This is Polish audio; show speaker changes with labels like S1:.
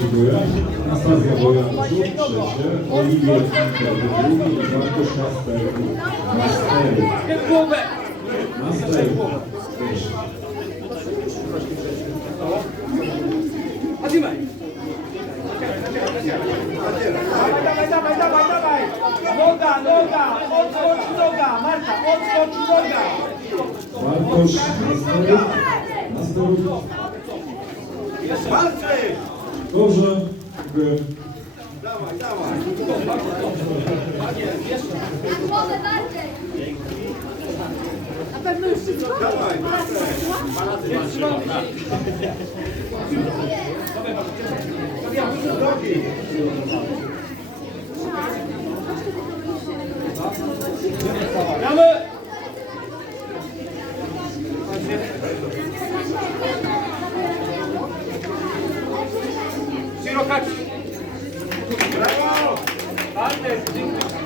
S1: Dziękuję. Anastazja Bojanczuk, trzecie. Oliwia Kinker, drugi i Bartosz Master. Mastery.
S2: Tył głowę.
S1: Mastery. Proszę.
S2: Chodźmy. Dawaj, dawaj, dawaj, dawaj. Noga, noga, odskocz noga. Marta, odskocz noga.
S1: Bartosz Mastery. Mastery. Dobrze. Dziękuję.
S3: Głowę bardziej. Na pewno już wszystko? Dawaj,
S2: Gramy. ¡Bravo! ¡Antes!